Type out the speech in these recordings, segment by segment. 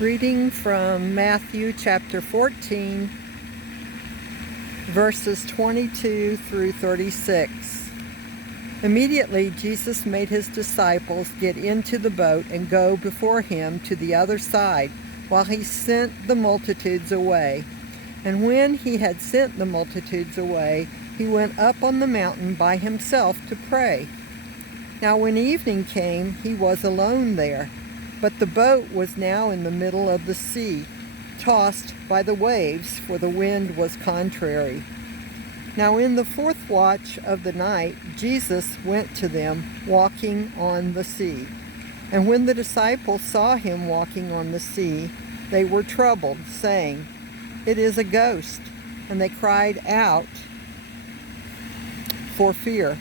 Reading from Matthew chapter 14, verses 22 through 36. Immediately Jesus made his disciples get into the boat and go before him to the other side, while he sent the multitudes away. And when he had sent the multitudes away, he went up on the mountain by himself to pray. Now when evening came, he was alone there. But the boat was now in the middle of the sea, tossed by the waves, for the wind was contrary. Now in the fourth watch of the night, Jesus went to them, walking on the sea. And when the disciples saw him walking on the sea, they were troubled, saying, "It is a ghost." And they cried out for fear.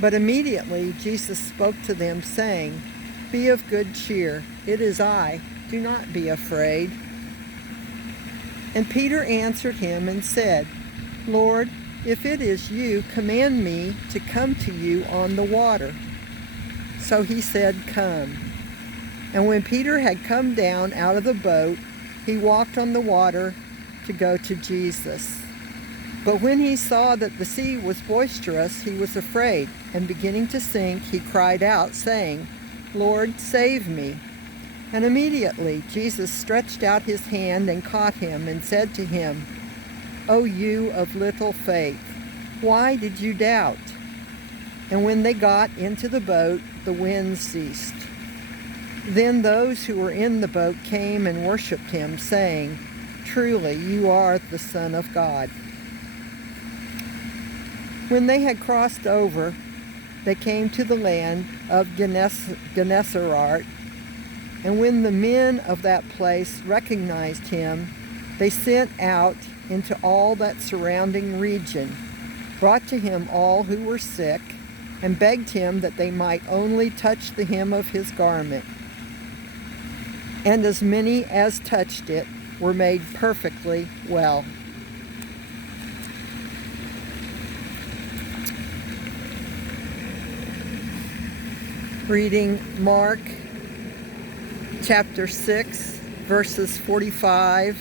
But immediately Jesus spoke to them, saying, "Be of good cheer, it is I, do not be afraid." And Peter answered him and said, "Lord, if it is you, command me to come to you on the water." So he said, "Come." And when Peter had come down out of the boat, he walked on the water to go to Jesus. But when he saw that the sea was boisterous, he was afraid, and beginning to sink, he cried out, saying, "Lord, save me." And immediately Jesus stretched out his hand and caught him and said to him, "O you of little faith, why did you doubt?" And when they got into the boat, the wind ceased. Then those who were in the boat came and worshipped him, saying, "Truly you are the Son of God." When they had crossed over, they came to the land of Gennesaret, and when the men of that place recognized him, they sent out into all that surrounding region, brought to him all who were sick, and begged him that they might only touch the hem of his garment. And as many as touched it were made perfectly well. Reading Mark chapter 6, verses 45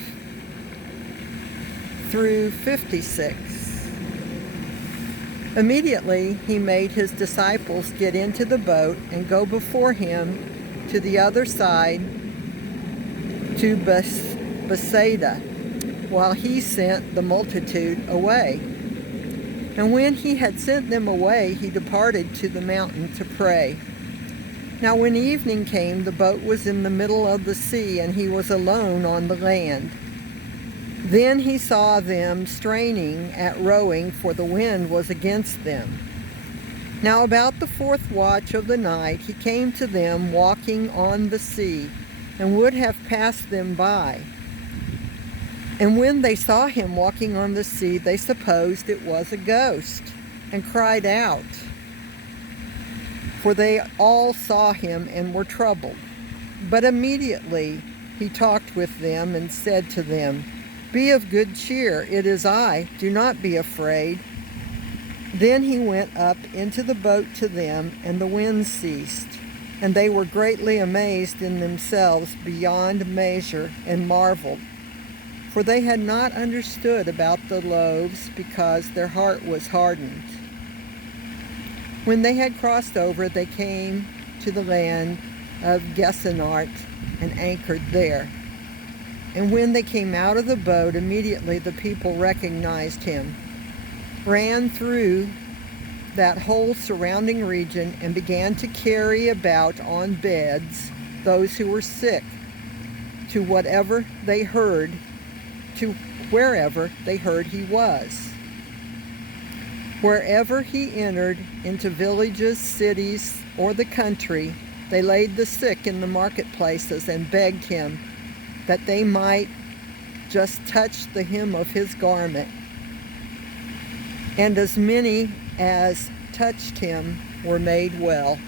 through 56. Immediately he made his disciples get into the boat and go before him to the other side, to Bethsaida, while he sent the multitude away. And when he had sent them away, he departed to the mountain to pray. Now when evening came, the boat was in the middle of the sea, and he was alone on the land. Then he saw them straining at rowing, for the wind was against them. Now about the fourth watch of the night he came to them walking on the sea, and would have passed them by. And when they saw him walking on the sea, they supposed it was a ghost, and cried out. For they all saw him and were troubled. But immediately he talked with them and said to them, "Be of good cheer, it is I, do not be afraid." Then he went up into the boat to them, and the wind ceased. And they were greatly amazed in themselves beyond measure, and marveled. For they had not understood about the loaves, because their heart was hardened. When they had crossed over, they came to the land of Gennesaret and anchored there. And when they came out of the boat, immediately the people recognized him, ran through that whole surrounding region, and began to carry about on beds those who were sick, to wherever they heard he was. Wherever he entered into villages, cities, or the country, they laid the sick in the marketplaces and begged him that they might just touch the hem of his garment. And as many as touched him were made well.